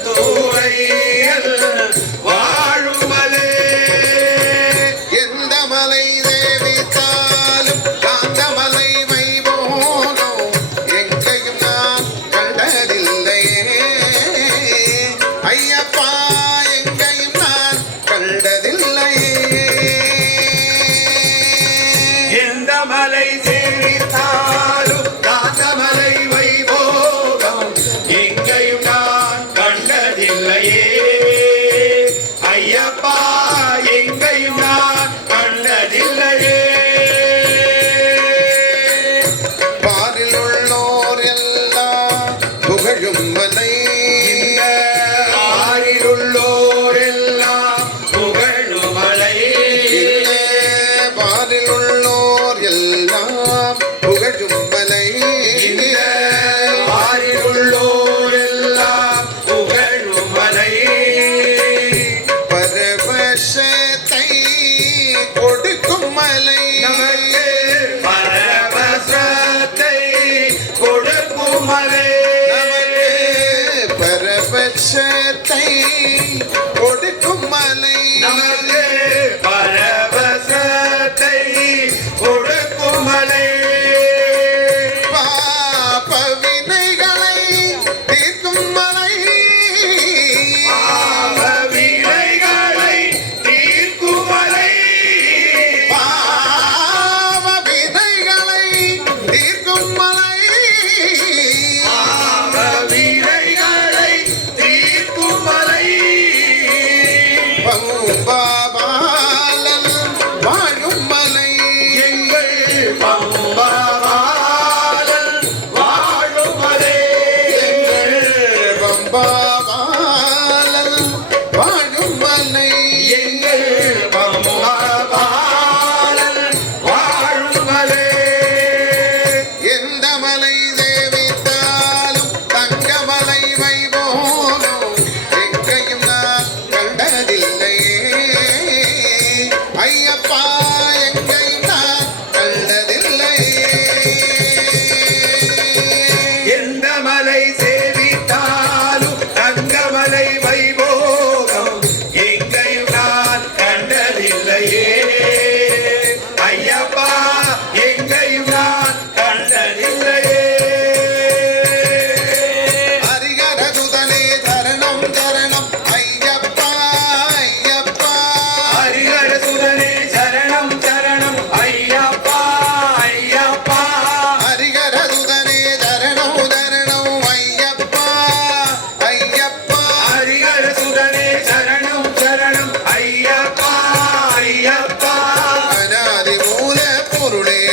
Santo. எல்லாம் புகழும் மலை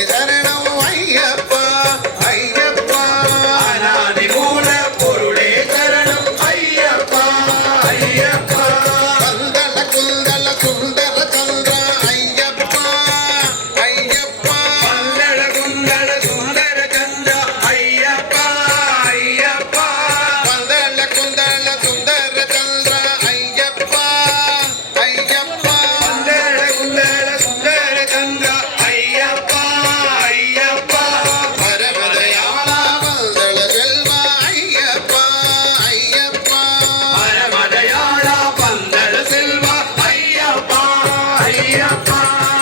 Yeah. Maria Paz.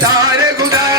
tare gudar